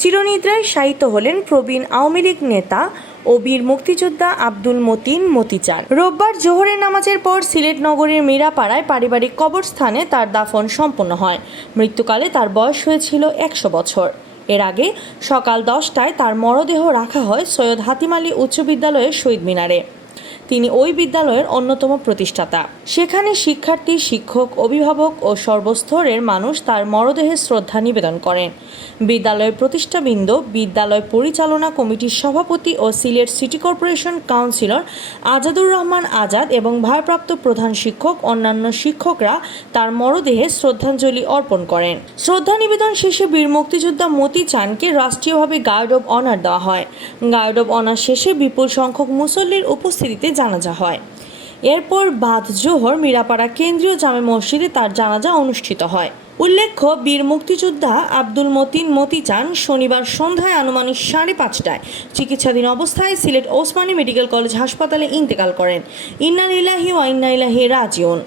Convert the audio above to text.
চিরনিদ্রায় শায়িত হলেন প্রবীণ আওয়ামী লীগ নেতা ও বীর মুক্তিযোদ্ধা আব্দুল মতিন মতিচান। রোববার জোহরের নামাজের পর সিলেট নগরীর মীরাপাড়ায় পারিবারিক কবরস্থানে তার দাফন সম্পন্ন হয়। মৃত্যুকালে তার বয়স হয়েছিল 100 বছর। এর আগে সকাল 10টায় তার মরদেহ রাখা হয় সৈয়দ হাতিম আলী উচ্চ বিদ্যালয়ের শহীদ মিনারে। তিনি ওই বিদ্যালয়ের অন্যতম প্রতিষ্ঠাতা। সেখানে শিক্ষার্থী, শিক্ষক, অভিভাবক ও সর্বস্তরের মানুষ তার মরদেহে শ্রদ্ধা নিবেদন করেন। বিদ্যালয়ের প্রতিষ্ঠাবৃন্দ, বিদ্যালয় পরিচালনা কমিটির সভাপতি ও Sylhet city corporation councillor Azadur Rahman Azad এবং ভারপ্রাপ্ত প্রধান শিক্ষক অন্যান্য শিক্ষকরা তার মরদেহে শ্রদ্ধাঞ্জলি অর্পণ করেন। শ্রদ্ধা নিবেদন শেষে বীর মুক্তিযোদ্ধা মতি চানকে রাষ্ট্রীয়ভাবে গার্ড অব অনার দেওয়া হয়। গার্ড অব অনার শেষে বিপুল সংখ্যক মুসল্লির উপস্থিতিতে জানাজা হয়। এরপর বাদ জোহর মীরাপাড়া কেন্দ্রীয় জামে মসজিদে তার জানাজা অনুষ্ঠিত হয়। উল্লেখ্য, বীর মুক্তিযোদ্ধা আব্দুল মতিন মতিচান শনিবার সন্ধ্যায় আনুমানিক 5:30টায় চিকিৎসাধীন অবস্থায় সিলেট ওসমানী মেডিকেল কলেজ হাসপাতালে ইন্তেকাল করেন। ইন্না লিল্লাহি ওয়া ইন্না ইলাইহি রাজিউন।